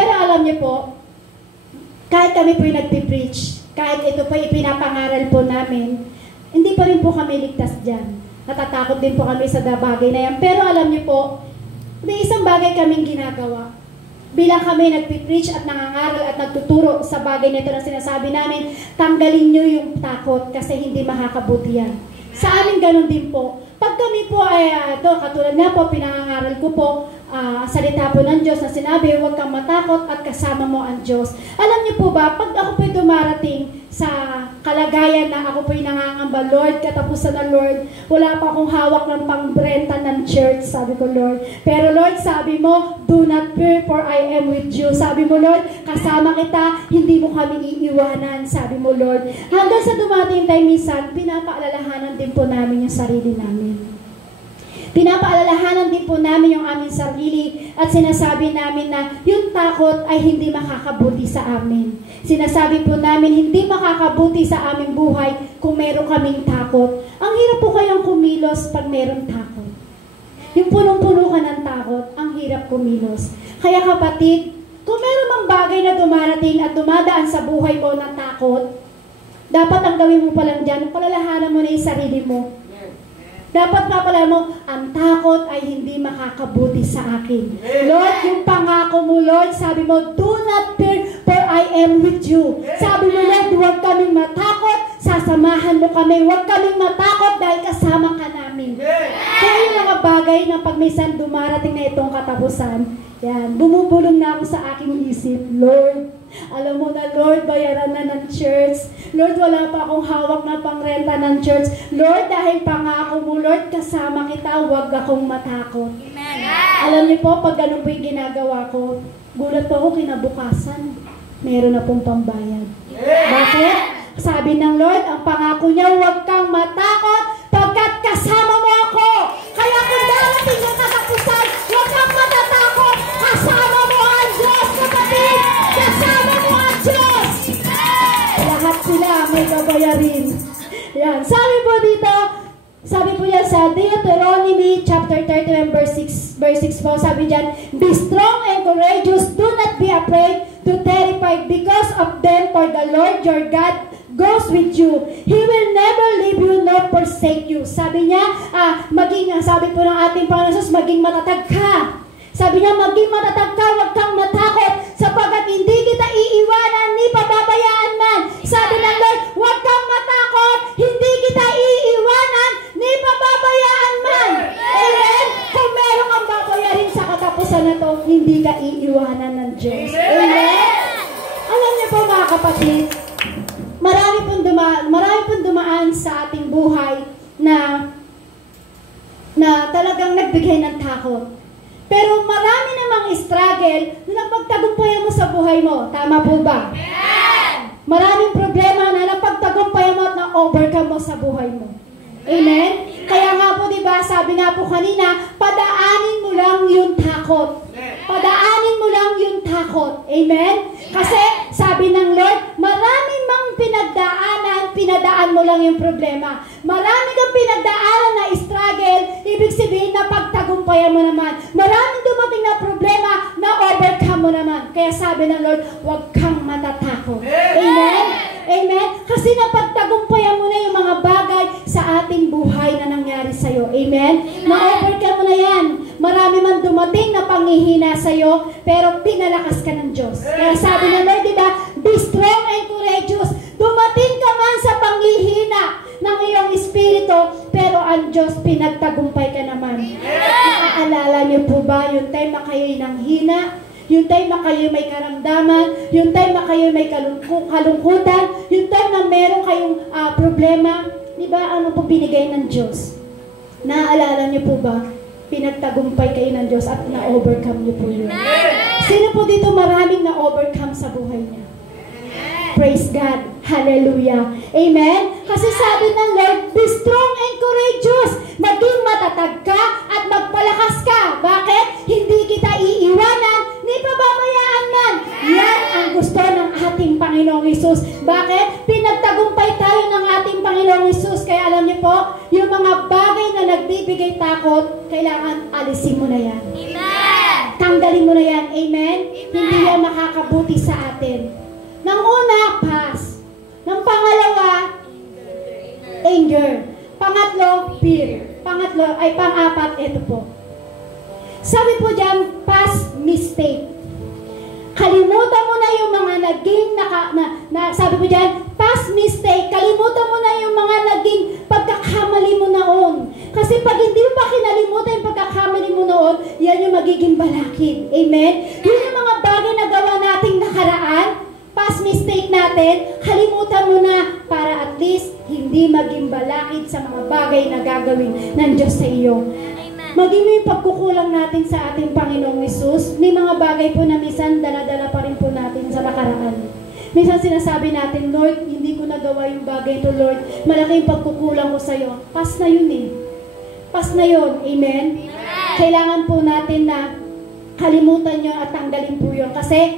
Pero alam niyo po, kahit kami po yung nagpipreach, kahit ito po ipinapangaral po namin, hindi pa rin po kami ligtas dyan. Natatakot din po kami sa bagay na yan. Pero alam niyo po, may isang bagay kaming ginagawa. Bilang kami nagpipreach at nangangaral at nagtuturo sa bagay nito na sinasabi namin, tanggalin nyo yung takot kasi hindi makakabuti yan. Sa amin ganun din po. Pag kami po ay, katulad nga po, pinangangaral ko po, salita po ng Diyos na sinabi, huwag kang matakot at kasama mo ang Diyos. Alam niyo po ba, pag ako po'y dumarating sa kalagayan na ako po'y nangangamba, Lord, katapusan na Lord, wala pa akong hawak ng pangbrenta ng church, sabi ko, Lord. Pero Lord, sabi mo, do not fear for I am with you. Sabi mo, Lord, kasama kita, hindi mo kami iiwanan, sabi mo, Lord. Hanggang sa dumating tayo minsan, pinapaalalahanan din po namin yung sarili namin. Pinapaalalahanan din po namin yung aming sarili at sinasabi namin na yung takot ay hindi makakabuti sa amin. Sinasabi po namin hindi makakabuti sa aming buhay kung meron kaming takot. Ang hirap po kayang kumilos pag meron takot. Yung punong-puno ka ng takot, ang hirap kumilos. Kaya kapatid, kung meron mang bagay na dumarating at dumadaan sa buhay mo ng takot, dapat ang gawin mo pa lang dyan, palalahanan mo na yung sarili mo. Dapat papala mo, ang takot ay hindi makakabuti sa akin. Lord, yung pangako mo, Lord, sabi mo, do not fear, for I am with you. Sabi mo, Lord, huwag kaming matakot, sasamahan mo kami, huwag kaming matakot dahil kasama ka namin. Kaya yung mga bagay na pag minsan dumarating na itong katapusan, yan, bumubulong na ako sa aking isip, Lord, alam mo na, Lord, bayaran na ng church. Lord, wala pa akong hawak na pangrenta ng church. Lord, dahil pangako mo, Lord, kasama kita, huwag akong matakot. Amen. Alam niyo po, pag ganun po yung ginagawa ko, gulat po ako kinabukasan. Meron na pong pambayad. Bakit? Sabi ng Lord, ang pangako niya, huwag kang matakot pagkat kasama mo ako. Kaya kung darating ang katapusan, huwag kang matatakot. Kasama mo ang Diyos, kapatid. Kasama mo ang Diyos. Lahat sila may babayarin. Yan. Sabi po dito, sabi po yan sa Deuteronomy chapter 31 verse 6 po, sabi dyan, be strong and courageous, do not be afraid to terrified because of them, for the Lord your God goes with you. He will never leave you nor forsake you. Sabi niya, sabi po ng ating Panginoon Jesus, maging matatag ka. Sabi niya, maging matatag ka, huwag kang matakot, sapagkat hindi kita iiwanan, ni pababayaan man. Sabi ng Lord, huwag kang matakot, hindi kita iiwanan, ni pababayaan man. Amen? Kung meron kang babayarin sa katapusan na to, hindi ka iiwanan ng Diyos. Amen? Alam niyo po mga kapatid, marami pong dumaan sa ating buhay na talagang nagbigay ng takot. Pero marami namang struggle na napagtagumpayan mo sa buhay mo. Tama po ba? Amen! Maraming problema na napagtagumpayan mo at na-overcome mo sa buhay mo. Amen? Kaya nga po, diba, sabi nga po kanina, padaanin mo lang yung takot. Padaanin mo lang yung takot. Amen? Kasi, sabi ng Lord, maraming mang pinadaan mo lang yung problema. Marami kang pinagdaanan na struggle, ibig sabihin na pagtagumpayan mo naman. Maraming dumating na problema na overcome mo naman. Kaya sabi ng Lord, huwag kang matatakot. Amen? Amen? Kasi napagtagumpayan mo na yung mga bagay sa ating buhay na nangyari sa'yo. Amen? Na-overcome mo na yan. Marami man dumating na panghihina sa'yo, pero pinalakas ka ng Diyos. Kaya sabi ng Lord, diba, be strong and courageous. Dumating ka man sa panghihina ng iyong espiritu, pero ang Diyos pinagtagumpay ka naman. Naaalala niyo po ba yung time na kayo'y nanghina? Yung time na kayo may karamdaman, yung time na kayo may kalungkutan, yung time na meron kayong problema, di ba, ano po binigay ng Diyos? Naaalala niyo po ba? Pinagtagumpay kayo ng Diyos at na-overcome niyo po yun. Sino po dito maraming na-overcome sa buhay niya? Praise God. Hallelujah. Amen? Kasi sabi ng Lord, be strong and courageous. Maging matatag ka at magpalakas ka. Bakit? Hindi kita iiwanan, ni pababayaan man. Yan ang gusto ng ating Panginoong Hesus. Bakit? Pinagtagumpay tayo ng ating Panginoong Hesus. Kaya alam niyo po, yung mga bagay na nagbibigay takot, kailangan alisin mo na yan. Amen. Tanggalin mo na yan. Amen? Amen. Hindi yan makakabuti sa atin. Nang una, past. Nang pangalawa, anger. Pangatlo, fear. Pang-apat, ito po. Sabi po dyan, past mistake. Kalimutan mo na yung mga naging, sabi po dyan, past mistake. Kalimutan mo na yung mga naging pagkakamali mo noon. Kasi pag hindi mo pa kinalimutan yung pagkakamali mo noon, yan yung magiging balakid. Amen? Yun yung mga bagay na gawa nating nakaraan, past mistake natin, kalimutan mo na para at least hindi maging balakid sa mga bagay na gagawin ng Diyos sa iyo. Maging may pagkukulang natin sa ating Panginoong Hesus. May mga bagay po na minsan dala-dala pa rin po natin sa nakaraan. Minsan sinasabi natin, Lord, hindi ko nagawa yung bagay ito, Lord. Malaking pagkukulang ko sa iyo. Pas na yun eh. Pas na yun. Amen? Kailangan po natin na kalimutan nyo at tanggalin po yun. Kasi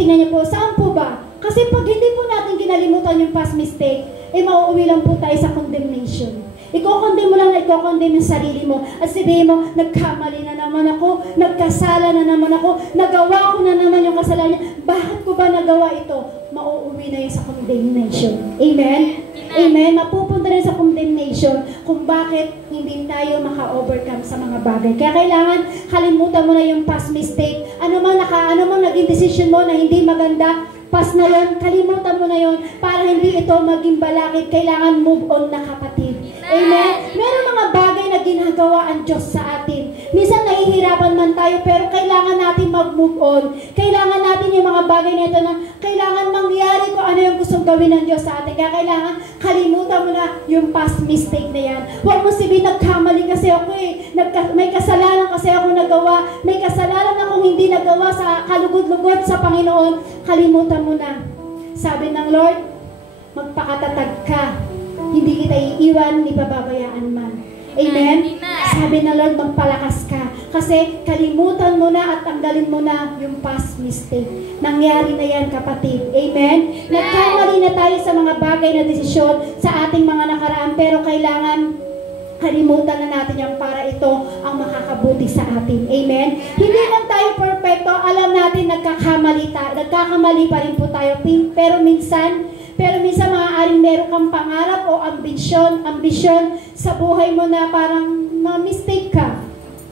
tingnan niyo po, saan po ba? Kasi pag hindi po natin kinalimutan yung past mistake, mauuwi lang po tayo sa condemnation. Iko-condemn mo lang na iko-condemn yung sarili mo at sabihin mo, nagkamali na naman ako, nagkasala na naman ako, nagawa ko na naman yung kasalanan niya. Bakit ko ba nagawa ito? Mauuwi na yun sa condemnation. Amen? Amen? Mapupunta rin sa condemnation kung bakit hindi tayo maka-overcome sa mga bagay. Kaya kailangan kalimutan mo na yung past mistake. Ano mang naging decision mo na hindi maganda, past na yun, kalimutan mo na yun para hindi ito maging balakid. Kailangan move on na, kapatid. Amen? Meron mga bagay na ginagawa ang Diyos sa atin. Minsan nahihirapan man tayo, pero kailangan natin mag-move on. Kailangan natin yung mga bagay na ito na kailangan mangyari kung ano yung gustong gawin ng Diyos sa atin. Kaya kailangan kalimutan mo na yung past mistake na yan. Huwag mo sabihin, nagkamali kasi ako eh. May kasalanan kasi ako nagawa. May kasalanan akong hindi nagawa sa kalugod-lugod sa Panginoon. Kalimutan mo na. Sabi ng Lord, magpakatatag ka. Hindi kita iiwan, ni pababayaan man. Amen? Sabi ng Lord, magpalakas ka. Kasi kalimutan mo na at tanggalin mo na yung past mistake. Nangyari na yan, kapatid. Amen? Nagkamali na tayo sa mga bagay na desisyon sa ating mga nakaraan, pero kailangan kalimutan na natin yan para ito ang makakabuti sa atin. Amen? Hindi man tayo perfecto, alam natin nagkakamali pa rin po tayo, pero minsan maaaring meron kang pangarap o ambisyon sa buhay mo na parang ma-mistake ka.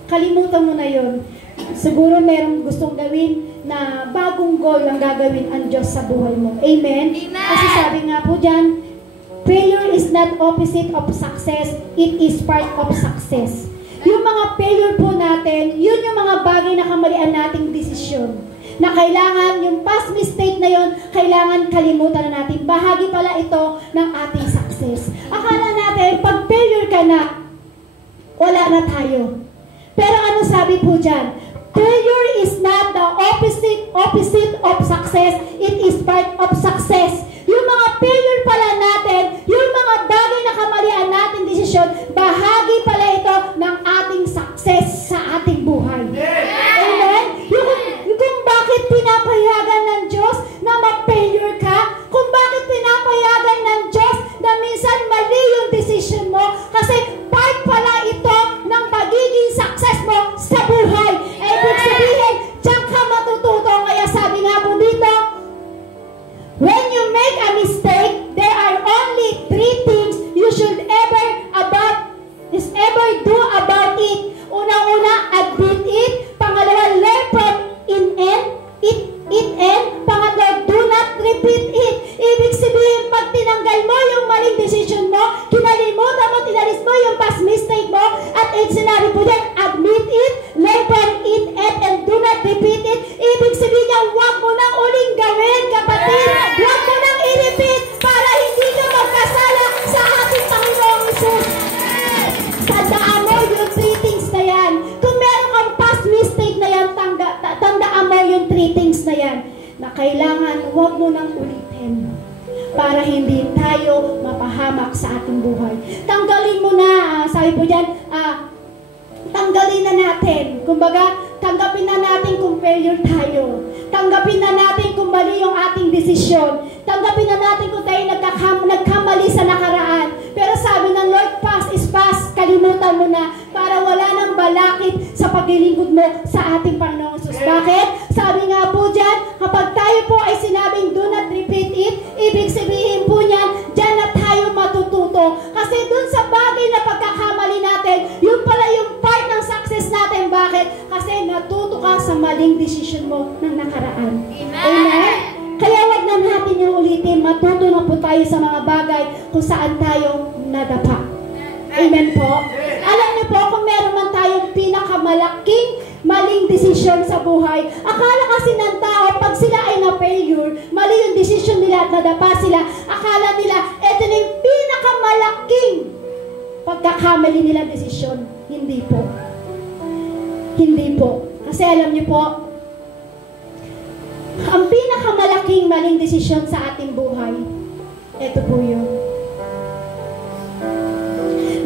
Kalimutan mo na yun. Siguro merong gustong gawin na bagong goal ang gagawin ang Diyos sa buhay mo. Amen? Kasi sabi nga po dyan, failure is not opposite of success, it is part of success. Yung mga failure po natin, yun yung mga bagay na kamalian nating desisyon. Na kailangan, yung past mistake na yon, kailangan kalimutan na natin. Bahagi pala ito ng ating success. Akala natin, pag failure ka na, wala na tayo. Pero ano sabi po dyan? Failure is not the opposite of success. It is part of success. Yung mga failure pala natin, yung mga bagay na kamalian natin desisyon, bahagi pala ito ng ating success sa ating buhay. Amen? Kung bakit pinapayagan ng Diyos na mag-failure ka, kung bakit pinapayagan ng Diyos na minsan mali yung decision mo, kasi part pala ito ng pagiging success mo sa buhay. Ibig sabihin, diyan ka matututo. Kaya sabi nga po dito, when you make a mistake, there are only 3 things you should ever do about it. Unang-una, admit it. Pangalawa, learn from it. Pangatlo, do not repeat it. Ibig sabihin, pag tinanggal mo yung maling decision mo, kinalimutan mo, tinalis mo yung past mistake mo, at sinabi po dyan, admit it, learn from it, and do not repeat it. Ibig sabihin niya, huwag mo nang uling gawin, kapatid. Huwag mo nang i-repeat para hindi ka magkasala sa ating Panginoong Hesus. Tandaan mo yung 3 things na yan. Kung meron kang past mistake na yan, tandaan mo yung 3 things na yan na kailangan huwag mo nang ulitin para hindi tayo mapahamak sa ating buhay. Tanggalin mo na, sabi po dyan, tanggalin na natin. Kumbaga, tanggapin na natin kung failure tayo. Tanggapin na natin kung mali yung ating desisyon. Tanggapin na natin kung tayo nagkamali sa nakaraan. Pero sabi ng Lord, past is past. Kalimutan mo na para wala nang balakid sa paglilingkod mo sa ating Panginoong Hesus. Bakit? Sabi nga po dyan, Kapag tayo po ay sinabing do not repeat it, ibig sabihin po niyan, dyan na tayo matututo. Kasi dun sa bagay na pagkakamali natin, yun pala yung part ng success natin. Bakit? Kasi natuto ka sa maling decision mo ng nakaraan. Amen? Kaya wag na natin yung ulitin. Matuto na po tayo sa mga bagay kung saan tayo nadapa. Amen po? Alam niyo po, kung meron man tayong pinakamalaking maling desisyon sa buhay, akala kasi ng tao, pag sila ay na-failure, mali yung desisyon nila at nadapa sila, akala nila, eto na yung pinakamalaking pagkakamali nila desisyon. Hindi po. Hindi po. Kasi alam niyo po, ang pinakamalaking maling desisyon sa ating buhay, ito po yun.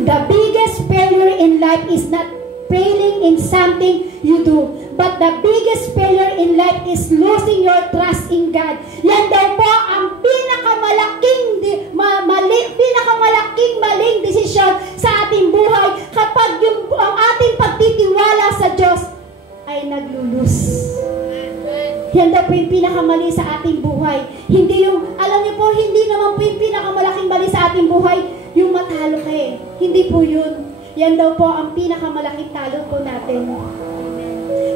The biggest failure in life is not failing in something you do, but the biggest failure in life is losing your trust in God. Yan daw po ang pinakamalaking maling desisyon sa ating buhay kapag ang ating pagtitiwala sa Diyos ay naglulus. Yan daw po yung pinakamali sa ating buhay. Hindi yung, alam niyo po, hindi naman po yung pinakamalaking mali sa ating buhay, yung matalo ka eh. Hindi po yun. Yan daw po ang pinakamalaking talo po natin.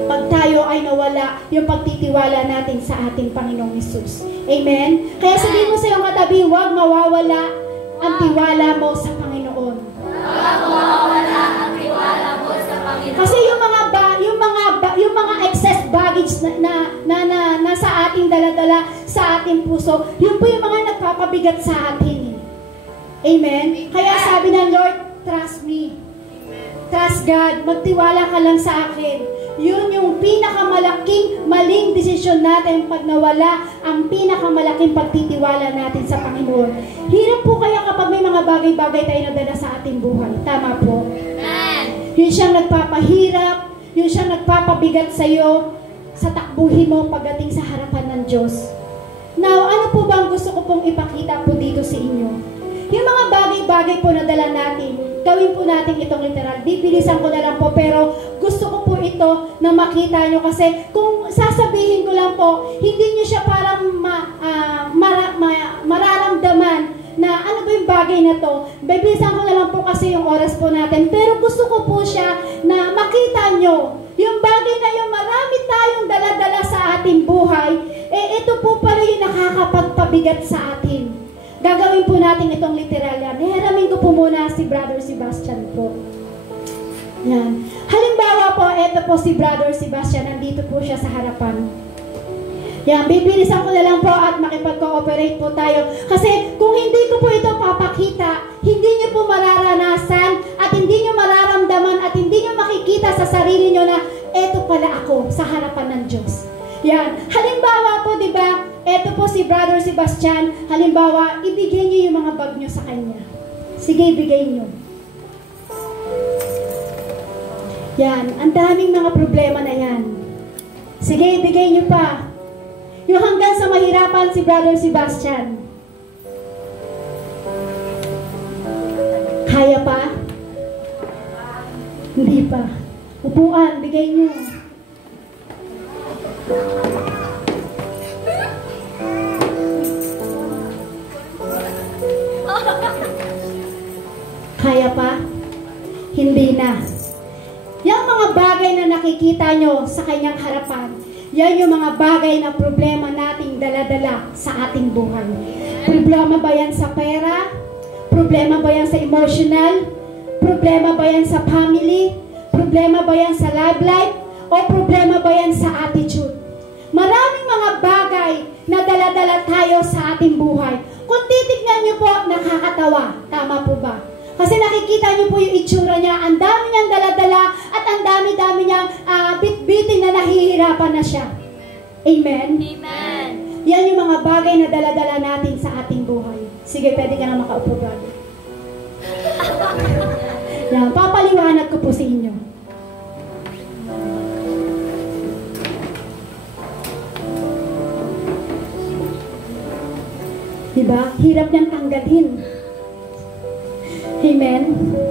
Pag tayo ay nawala yung pagtitiwala natin sa ating Panginoong Hesus. Amen? Kaya sabihin mo sa iyong katabi, huwag mawawala ang tiwala mo sa Panginoon. Huwag mawawala ang tiwala mo sa Panginoon. Kasi yung mga excess baggage na sa ating daladala, sa ating puso, yun po yung mga nagpapabigat sa atin. Amen? Kaya sabi ng Lord, trust me. Trust God. Magtiwala ka lang sa akin. Yun yung pinakamalaking maling desisyon natin pag nawala ang pinakamalaking pagtitiwala natin sa Panginoon. Hirap po kaya kapag may mga bagay-bagay tayo nadala sa ating buhay. Tama po. Yun siyang nagpapahirap. Yun siyang nagpapabigat sa iyo sa takbuhin mo pagdating sa harapan ng Diyos. Now, ano po ba ang gusto ko pong ipakita po dito sa inyo? Yung mga bagay-bagay po na dala natin, gawin po natin itong literal. Bibilisan ko na lang po, pero gusto ko po ito na makita nyo kasi kung sasabihin ko lang po, hindi nyo siya parang mararamdaman na ano ba yung bagay na to. Bibilisan ko na lang po kasi yung oras po natin, pero gusto ko po siya na makita nyo yung bagay na yung marami tayong dala-dala sa ating buhay, ito po pala yung nakakapagpabigat sa atin. Gagawin po natin itong literal yan. Hihiramin ko po muna si Brother Sebastian po. Yan. Halimbawa po, ito po si Brother Sebastian. Nandito po siya sa harapan. Yan. Bibilisan ko na lang po at makipag-cooperate po tayo. Kasi kung hindi ko po ito papakita, hindi niyo po mararanasan at hindi niyo mararamdaman at hindi niyo makikita sa sarili niyo na ito pala ako sa harapan ng Diyos. Yan. Halimbawa po, di ba? Ito po si Brother Sebastian. Halimbawa, ibigay niyo yung mga bag niyo sa kanya. Sige, ibigay niyo. Yan. Ang daming mga problema na yan. Sige, ibigay niyo pa. Yung hanggang sa mahirapan si Brother Sebastian. Kaya pa? Hindi pa. Upuan, bigay niyo. Kaya pa? Hindi na. Yung mga bagay na nakikita nyo sa kanyang harapan, yan yung mga bagay na problema nating dala-dala sa ating buhay. Problema ba yan sa pera? Problema ba yan sa emotional? Problema ba yan sa family? Problema ba yan sa love life? O problema ba yan sa attitude? Maraming mga bagay na dala-dala tayo sa ating buhay. Kung titignan nyo po, nakakatawa. Tama po ba? Kasi nakikita niyo po yung itsura niya, ang dami niyang dala-dala at ang dami-dami niyang bit-biting na nahihirapan na siya. Amen? Amen. Yan yung mga bagay na dala-dala natin sa ating buhay. Sige, pwede ka na makaupo, brother. Yan, papaliwanag ko po sa inyo. Diba? Hirap niyang tanggalin. Amen?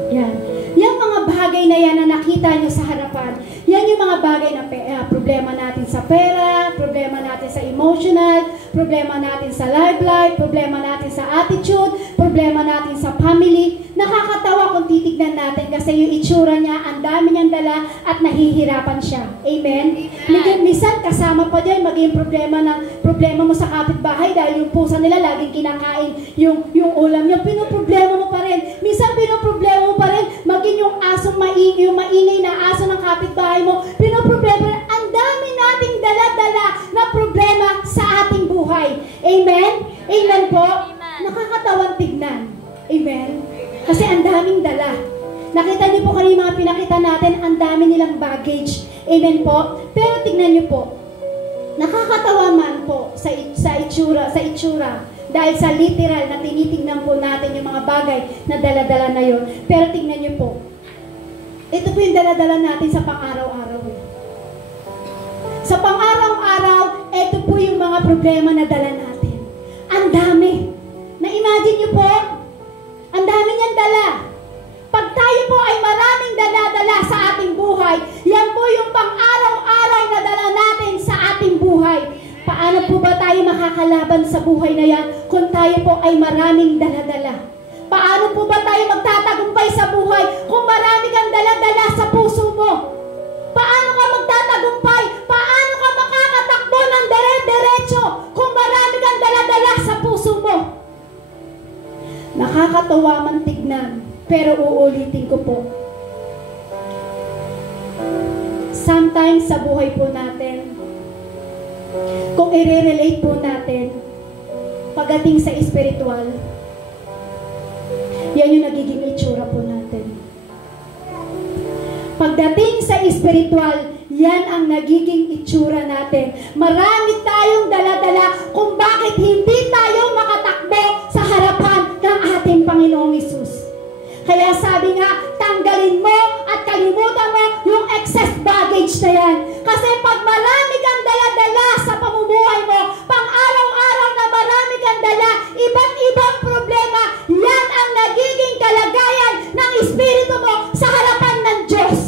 Yan. Yung mga bagay bagay na yan na nakita nyo sa harapan, yan yung mga bagay na problema natin sa pera, problema natin sa emotional, problema natin sa love life, problema natin sa attitude, problema natin sa family. Nakakatawa kung titignan natin kasi yung itsura niya, ang dami niyang dala at nahihirapan siya. Amen? Minsan kasama pa dyan maging problema mo sa kapitbahay dahil yung pusa nila laging kinakain yung ulam niya. Pinoproblema mo pa rin. Minsan pinoproblema mo pa rin maging yung yung maingay na aso ng kapitbahay mo. Pinoproblema rin. Ang dami nating dala-dala na problema sa ating buhay. Amen? Amen po? Nakakatawang tignan. Amen? Kasi ang daming dala. Nakita niyo po kanina mga pinakita natin, ang dami nilang baggage. Amen po? Pero tignan niyo po, nakakatawa man po sa itsura. Dahil sa literal na tinitignan po natin yung mga bagay na dala-dala na yun. Pero tignan niyo po, ito po yung dala-dala natin sa pang-araw-araw. Sa pang-araw-araw, ito po yung mga problema na dala natin. Ang dami. Na-imagine niyo po, ang dami niyang dala. Pag tayo po ay maraming dala-dala sa ating buhay, yan po yung pang-araw-araw na dala natin sa ating buhay. Paano po ba tayo makakalaban sa buhay na yan kung tayo po ay maraming dala-dala? Paano po ba tayo magtatagumpay sa buhay kung marami kang dala-dala sa puso mo? Paano ka magtatagumpay? Paano ka makakatakbo ng dire-diretso kung marami kang dala-dala sa puso mo? Nakakatawa man tignan, pero uulitin ko po. Sometimes sa buhay po natin, kung i-relate po natin, pagdating sa spiritual, yan yung nagiging itsura po natin. Pagdating sa spiritual, yan ang nagiging itsura natin. Marami tayong dala-dala kung bakit hindi tayo makatakbo sa harapan ng ating Panginoong Hesus. Kaya sabi nga, tanggalin mo at kalimutan mo yung excess baggage na yan. Kasi pag marami kang dala-dala sa pamumuhay mo, pang-araw-araw na marami kang dala, iba't ibang problema, yan ang nagiging kalagayan ng espiritu mo sa harapan ng Diyos.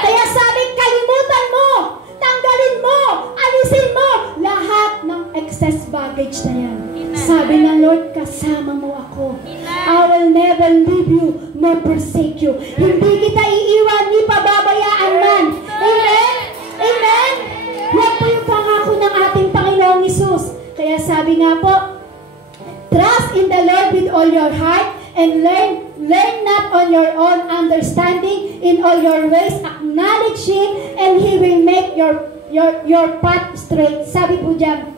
Kaya sabi, kalimutan mo, tanggalin mo, alisin mo lahat ng excess baggage na yan. Sabi ng Lord, kasama mo ako. I will never leave you nor forsake you. Hindi kita iiwan ni pababayaan man. Amen? Amen? Yan po yung pangako ng ating Panginoong Hesus. Kaya sabi nga po, trust in the Lord with all your heart and learn not on your own understanding. In all your ways acknowledge Him and He will make your path straight. Sabi po dyan,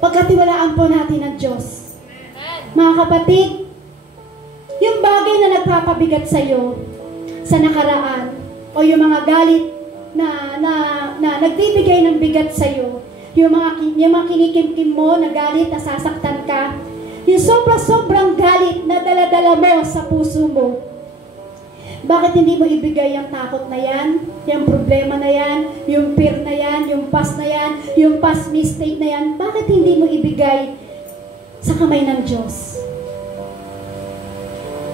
pagkatiwalaan po natin ang Diyos. Mga kapatid, yung bagay na nagpapabigat sa iyo sa nakaraan o yung mga galit na nagbibigay ng bigat sa iyo, yung mga kinikimkim mo na galit, nasasaktan ka, yung sobrang galit na dala-dala mo sa puso mo, bakit hindi mo ibigay yung takot na yan, yung problema na yan, yung fear na yan, yung past na yan, yung past mistake na yan, bakit hindi mo ibigay sa kamay ng Diyos?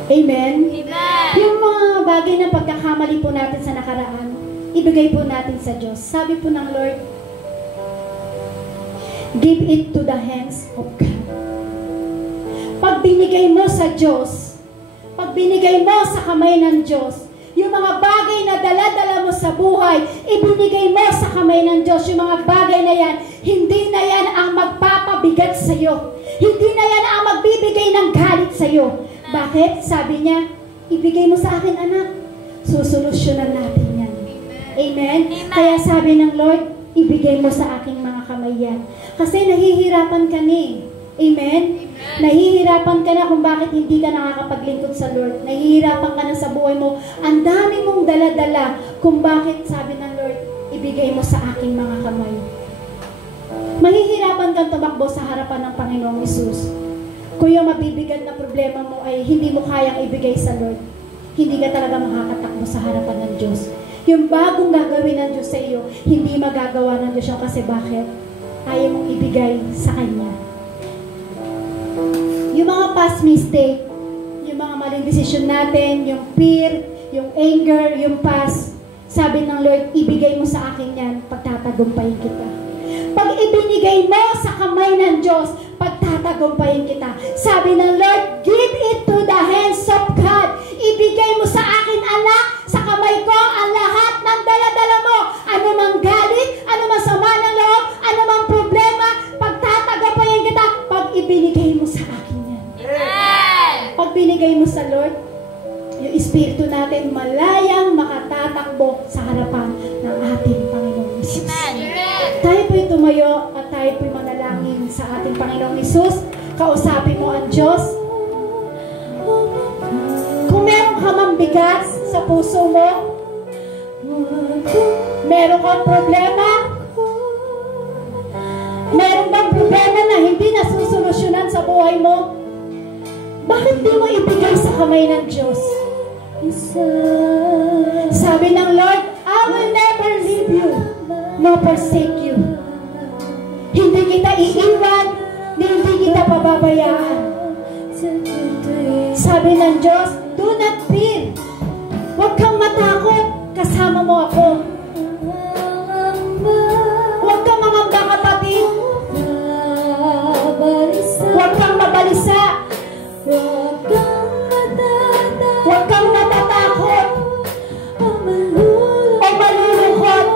Amen? Amen. Yung mga bagay na pagkakamali po natin sa nakaraan, ibigay po natin sa Diyos. Sabi po ng Lord, give it to the hands of God. Pag binigay mo sa Diyos, pag binigay mo sa kamay ng Diyos, yung mga bagay na dala-dala mo sa buhay, ibinigay mo sa kamay ng Diyos. Yung mga bagay na yan, hindi na yan ang magpapabigat sa iyo. Hindi na yan ang magbibigay ng galit sa iyo. Bakit? Sabi niya, ibigay mo sa akin, anak. Susolusyonan natin yan. Amen? Kaya sabi ng Lord, ibigay mo sa aking mga kamay yan. Kasi nahihirapan ka ni. Amen? Nahihirapan ka na kung bakit hindi ka nakakapaglingkod sa Lord. Nahihirapan ka na sa buhay mo. Ang dami mong dala-dala kung bakit, sabi ng Lord, ibigay mo sa aking mga kamay. Mahihirapan kang tumakbo sa harapan ng Panginoong Hesus. Kung yung mabibigat na problema mo ay hindi mo kayang ibigay sa Lord, hindi ka talaga makakatakbo sa harapan ng Diyos. Yung bagong gagawin ng Diyos sa iyo, hindi magagawa ng Diyos yung kasi bakit? Ayaw mong ibigay sa Kanya. Yung mga past mistake, yung mga maling desisyon natin, yung fear, yung anger, yung past. Sabi ng Lord, ibigay mo sa akin yan, pagtatagumpayin kita. Pag ibinigay mo sa kamay ng Diyos, pagtatagumpayin kita. Sabi ng Lord, give it to the hands of God. Ibigay mo sa akin, anak, sa kamay ko ang lahat ng dala-dala mo. Ano mang galit, ano mang sama ng loob, ano mang problema, pagtatagumpayin kita pag ibinigay mo sa akin yan. Pag binigay mo sa Lord, yung espiritu natin malayang makatatakbo sa harapan ng ating Panginoong Hesus. Tayo po'y tumayo at tayo po'y manalangin sa ating Panginoong Hesus. Kausapin mo ang Diyos. Kung meron ka mang bigat sa puso mo, meron kang problema, meron bang problema na hindi nasusolusyonan sa buhay mo, bakit di mo ibigay sa kamay ng Diyos? Sabi ng Lord, I will never leave you nor forsake you. Hindi kita iiwan, hindi kita pababayaan. Sabi ng Diyos, do not fear. Huwag kang matakot, kasama mo ako. Huwag kang mangamba, kapatid. Huwag kang mabalisa. Huwag kang natatakot o malulungkot.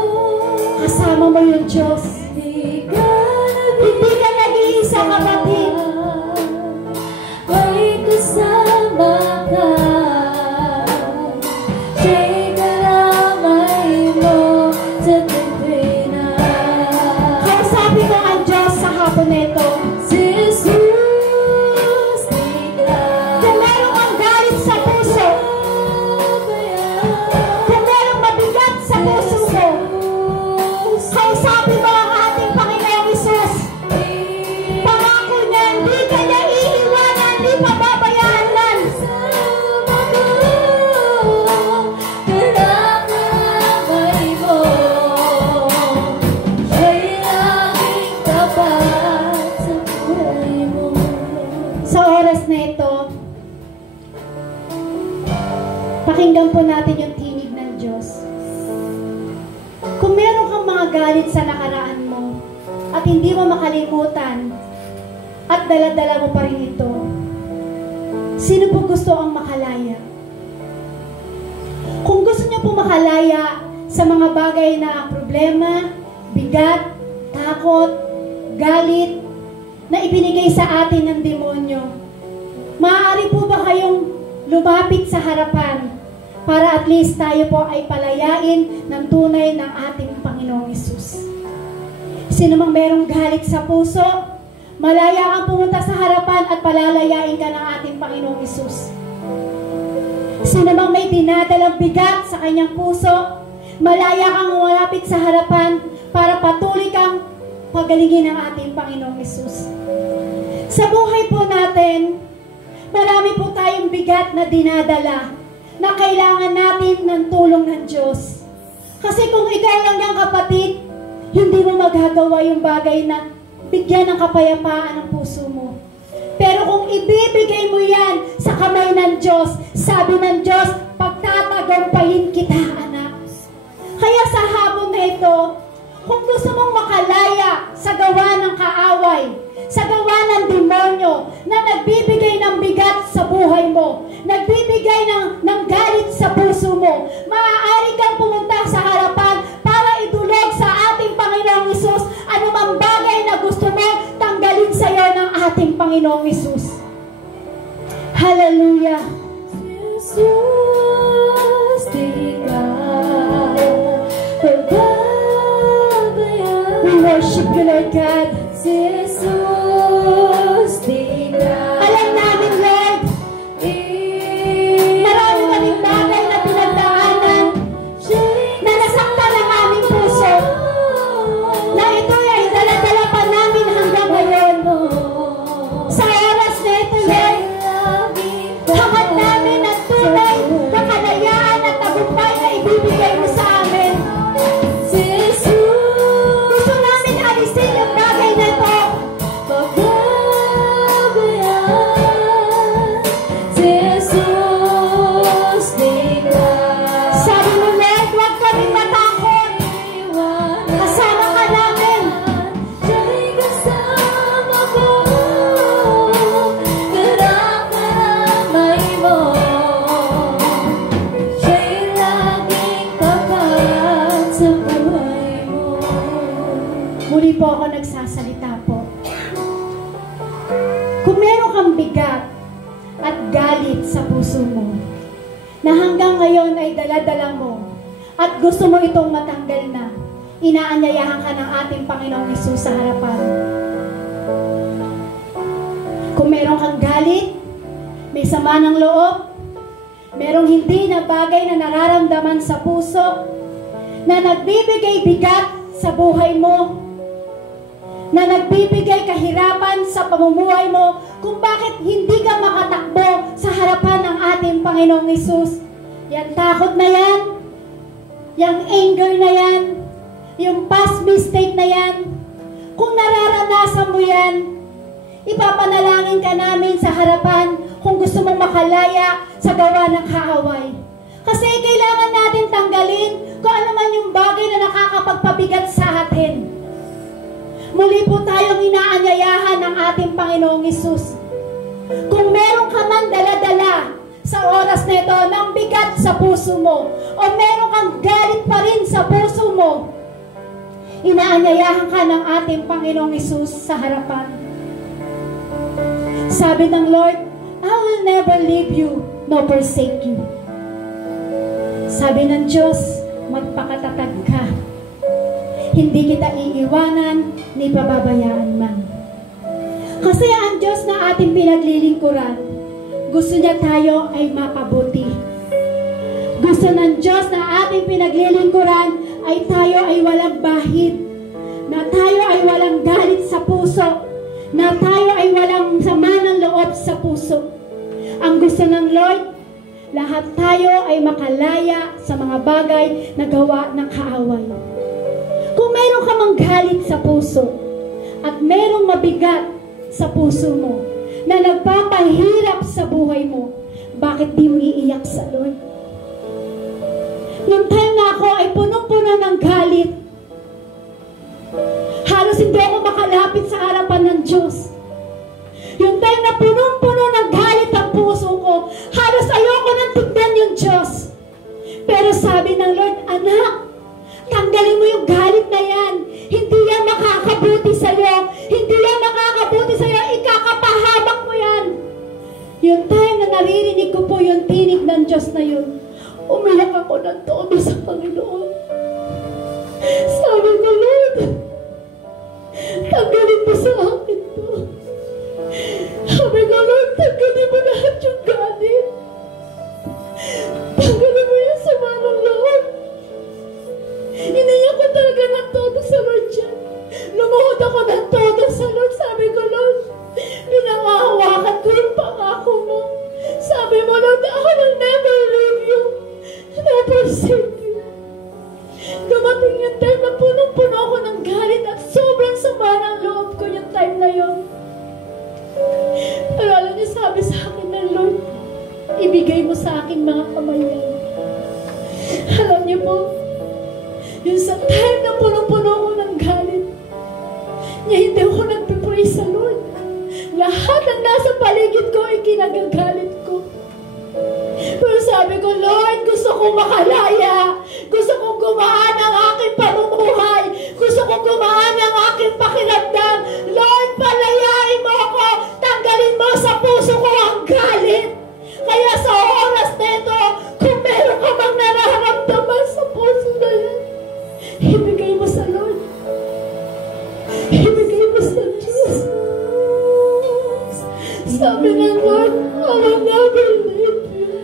Kasama mo yung Diyos. Hindi ka nag-iisa, kapatid. May kasama ka. Siya'y karamay mo sa tuwing na. Kausapin mo ang Diyos sa hapon na ito. Kung meron kang galit sa puso, kung meron mabigat sa puso mo, kausapin mo ang ating Panginoong Hesus. Pangako niya, hindi ka niya iiwanan, hindi pababayaan lang. Karamay mo, siya'y laging tapat sa buhay mo. Sa oras na ito, pakinggan po natin yung tinig ng Diyos. Kung meron kang mga galit sa nakaraan mo at hindi mo makalimutan at dala-dala mo pa rin ito, sino po gusto ang makalaya? Kung gusto niyo po makalaya sa mga bagay na problema, bigat, takot, galit, na ibinigay sa atin ng demonyo, maaari po ba kayong lumapit sa harapan para at least tayo po ay palayain ng tunay ng ating Panginoong Hesus? Sino mang merong galit sa puso, malaya kang pumunta sa harapan at palalayain ka ng ating Panginoong Hesus. Sino mang may dinadalang bigat sa kanyang puso, malaya kang lumapit sa harapan para patuloy kang pagalingin ng ating Panginoong Hesus. Sa buhay po natin, marami po tayong bigat na dinadala na kailangan natin ng tulong ng Diyos. Kasi kung ikaw lang yung kapatid, hindi mo magagawa yung bagay na bigyan ng kapayapaan ng puso mo. Pero kung ibibigay mo yan sa kamay ng Diyos, sabi ng Diyos, pagtatagumpayin kita, anak. Kaya sa hapon na ito, kung gusto mong makalaya sa gawa ng kaaway, sa gawa ng demonyo na nagbibigay ng bigat sa buhay mo, nagbibigay ng galit sa puso mo, maaari kang pumunta sa harapan para idulog sa ating Panginoong Hesus anumang bagay na gusto mo tanggalin sa iyo ng ating Panginoong Hesus. Hallelujah! Jesus, di ka pababayaan. We worship you, Lord God. Jesus, di ka. Alam namin, Lord, marami kaming bagay na pinagdaanan na nasaktan ang aming puso, na ito ay dala-dala pa namin hanggang ngayon. Sa oras na ito, Lord, hangad namin ang tunay na kalayaan at tagumpay na ibibigay mo sa amin. Gusto namin alisin yung bagay na ito Hindi po ako nagsasalita po. Kung meron kang bigat at galit sa puso mo, na hanggang ngayon ay dala-dala mo, at gusto mo itong matanggal na, inaanyayahan ka ng ating Panginoong Hesus sa harapan. Kung meron kang galit, may sama ng loob, merong hindi na bagay na nararamdaman sa puso, na nagbibigay bigat sa buhay mo, na nagbibigay kahirapan sa pamumuhay mo, kung bakit hindi ka makatakbo sa harapan ng ating Panginoong Hesus. Yang takot na yan, yung anger na yan, yung past mistake na yan, kung nararanasan mo yan, ipapanalangin ka namin sa harapan kung gusto mong makalaya sa gawa ng kaaway. Kasi kailangan natin tanggalin kung ano man yung bagay na nakakapagpabigat sa atin. Muli po tayong inaanyayahan ng ating Panginoong Hesus. Kung meron ka man dala-dala sa oras na ito ng bigat sa puso mo, o meron kang galit pa rin sa puso mo, inaanyayahan ka ng ating Panginoong Hesus sa harapan. Sabi ng Lord, I will never leave you nor forsake you. Sabi ng Diyos, magpakatatag ka. Hindi kita iiwanan ni pababayaan man. Kasi ang Diyos na ating pinaglilingkuran, gusto niya tayo ay mapabuti. Gusto ng Diyos na ating pinaglilingkuran ay tayo ay walang bahid, na tayo ay walang galit sa puso, na tayo ay walang sama ng loob sa puso. Ang gusto ng Lord, lahat tayo ay makalaya sa mga bagay na gawa ng kaaway. Kung meron ka mang galit sa puso at merong mabigat sa puso mo na nagpapahirap sa buhay mo, bakit di mo iiyak sa Lord? Nung time na ako ay punong-puno ng galit, halos hindi ako makalapit sa harapan ng Diyos. Yung time na punong-puno ng galit ang puso ko, halos ayoko nang tignan yung Diyos. Pero sabi ng Lord, anak, tanggalin mo yung galit na yan. Hindi yan makakabuti sa'yo. Hindi yan makakabuti sa'yo. Ikakapahamak mo yan. Yung time na naririnig ko po yung tinig ng Diyos na yun, umiyak ako ng todo sa Panginoon. Sabi ko, Lord, tanggalin mo sa akin to. Sabi ko, Lord, tanggalin mo lahat yung galit. Tanggalin mo yung sama ng loob. Iniyak ko talaga ng todo sa Lord yan. Lumuhod ako ng todo sa Lord. Sabi ko, Lord, pinangahawakan ko yung pangako mo. Sabi mo, Lord, I will never leave you, nor forsake you. Dumating yung time na punong-puno ako ng galit at sobrang sama ng loob ko yung time na yun. Pero alam niyo, sabi sa akin ng Lord, ibigay mo sa akin mga kamay yan. Alam niyo po, yung sa time na punong-puno ako ng galit, niya hindi ako nagpipray sa Lord. Lahat ng nasa paligid ko ay kinagagalit ko. Pero sabi ko, Lord, gusto kong makalaya. Gusto kong gumaan ang aking pamumuhay. Gusto kong gumaan ang aking pakiramdam. Lord, palayain mo ako. Tanggalin mo sa puso ko ang galit. Kaya sa oras na ito, kung meron ka mang nararamdaman sa puso na yan, ibigay mo sa Lord. Ibigay mo sa Diyos. Sabi ng Lord, I will never leave you,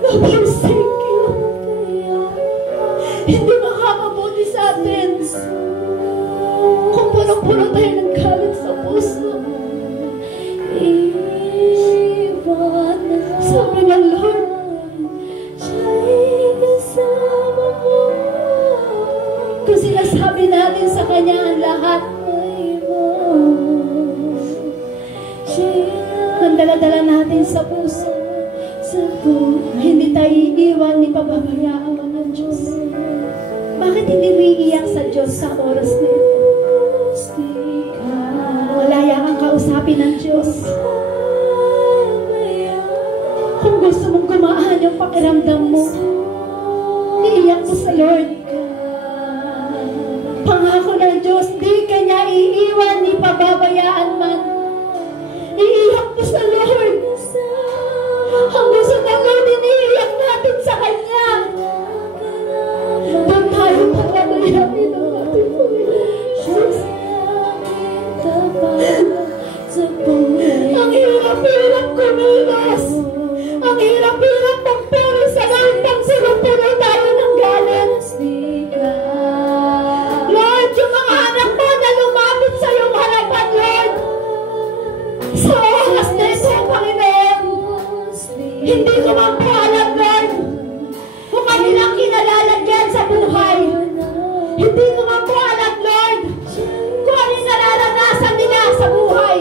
nor forsake you. Hindi makakabuti sa atin kung puno-puno tayo ng galit sa puso. Sabi ng Lord, kung sinasabi natin sa Kanya ang lahat, ang dala-dala natin sa puso, hindi tayo iiwan ni pababayaan ng Diyos. Bakit hindi mo iiyak sa Diyos sa oras na ito? Malaya kang kausapin ng Diyos. Kung gusto mong gumaan yung pakiramdam mo, iiyak mo sa Lord. Pangako ng Diyos, di ka Ang hirap-hirap kumilos. Ang hirap-hirap magpuri sa lahat ng sinupuri tayo ng galit. Lord, yung mga anak mo na lumapit sa iyong harapan, Lord, sa oras na ito, Panginoon, hindi ko man po alam, Lord, kung kanilang kinalalagyan sa buhay. Hindi ko man po alam, Lord, kung ano yung nararanasan nila sa buhay.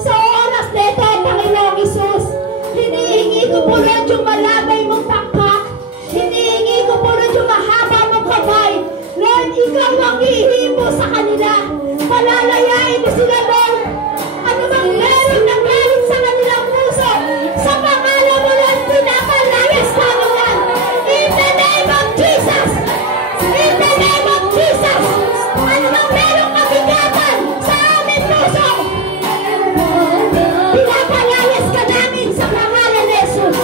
Sa oras na ito, Panginoong Isus, hinihingi ko po, Lord, yung malabay mong takpak. Hinihingi ko po, Lord, yung mahaba mong kamay. Lord, ikaw ang hihipo sa kanila. Palalayain mo sila, Lord. Ano bang meron na galing sa kanilang puso? Sa pangalan mo, Lord, pinapalayas namin yan. In the name of Jesus! In the name of Jesus! Ano bang meron kabigatan sa aming puso? Pinapalayas ka namin sa pangalan ni Jesus.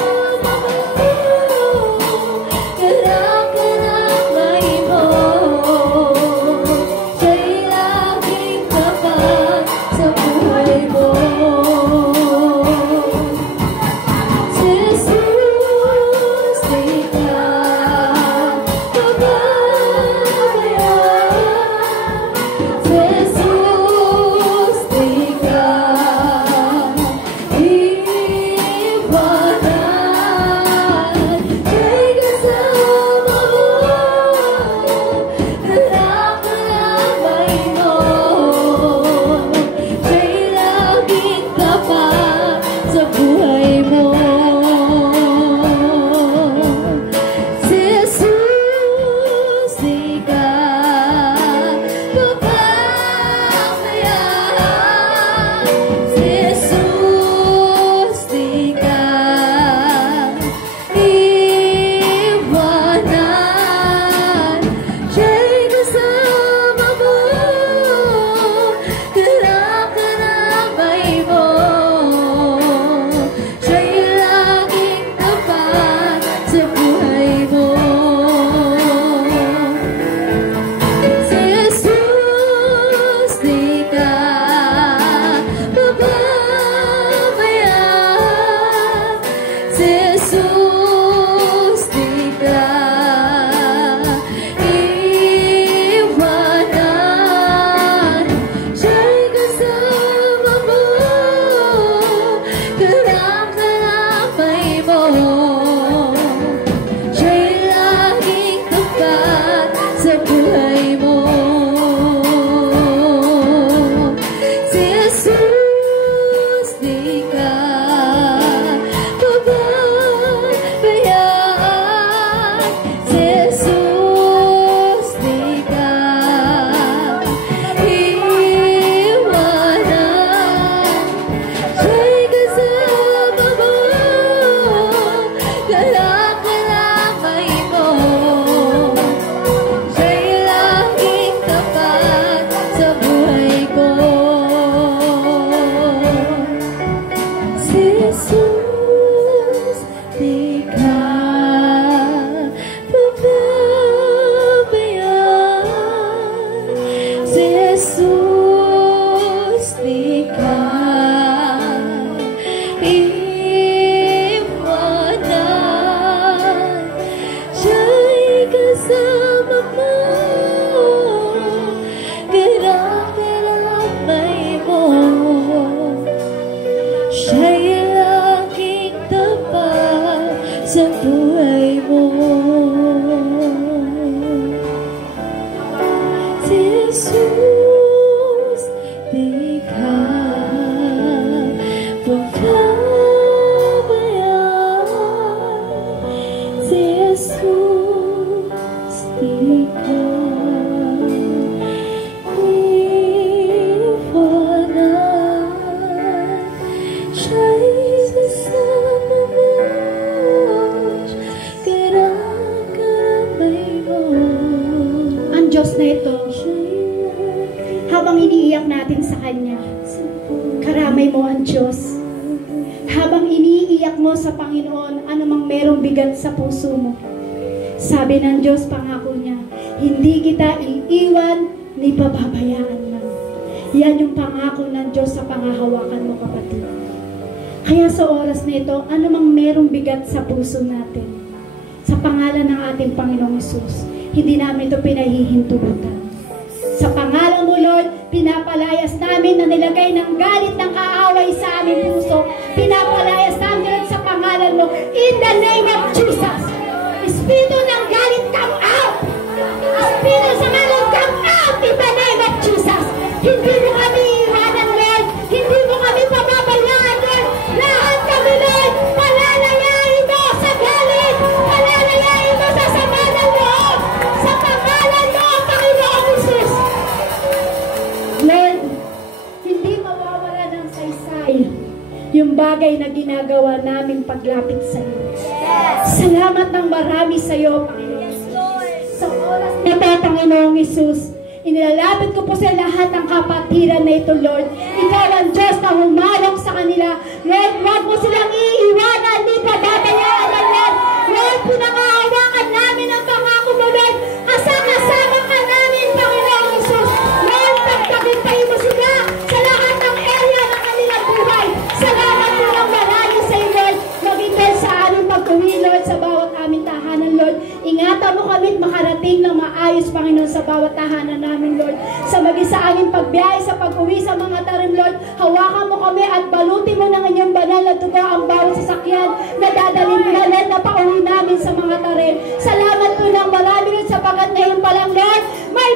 Habang iniiyak natin sa Kanya, karamay mo ang Diyos. Habang iniiyak mo sa Panginoon, anumang merong bigat sa puso mo, sabi ng Diyos, pangako niya, hindi kita iiwan ni pababayaan man. Yan yung pangako ng Diyos sa pangahawakan mo, kapatid. Kaya sa oras na ito, anumang merong bigat sa puso natin, sa pangalan ng ating Panginoong Hesus, hindi namin ito pinahihintulutan. Sa pangalan mo, Lord, pinapalayas namin na nilagay ng galit ng kaaway sa aming puso. Pinapalayas namin sa pangalan mo, in the name of Jesus. Espiritu ng galit, come out! Espiritu sa ngalan, come out in the name of Jesus. Hindi mo kami iwanan, Lord. Hindi mo kami pababayaan, Lord. Lahat kami, Lord, palalayain mo sa galit. Palalayain mo sa sama ng loob. Sa pangalan mo, Panginoong Hesus. Lord, hindi mawawala ng saysay yung bagay na ginagawa namin paglapit sa iyo. Salamat ng marami sa iyo, Panginoon. Sa oras na ito, Panginoong Hesus, inilalapit ko po sa lahat ng kapatiran na ito, Lord. Ikaw ang Diyos na humarang sa kanila. Lord, huwag mo silang iiwanan, di pa babayaan, Lord. Lord, pinangahawakan namin ang pangako mo, Lord. Kasama ka namin, Panginoong Hesus. Lord, pagtagumpayin mo sila sa lahat ng area ng kanilang buhay. Salamat po ng marami sa iyo, Lord. Maging sa aming pag-uwi, Lord, sa bawat aming tahanan, Lord. Ingatan mo kami at makarating ng maayos, Panginoon, sa bawat tahanan namin, Lord. Sa maging sa aming pagbiyahe, sa pag-uwi sa mga tarim, Lord, hawakan mo kami at balutin mo ng inyong banal na dugo ang bawat sasakyan na dadalhin mo, Lord, na pauwi namin sa mga tarim. Salamat po ng marami, Lord, sapagat ngayon pa lang, Lord, may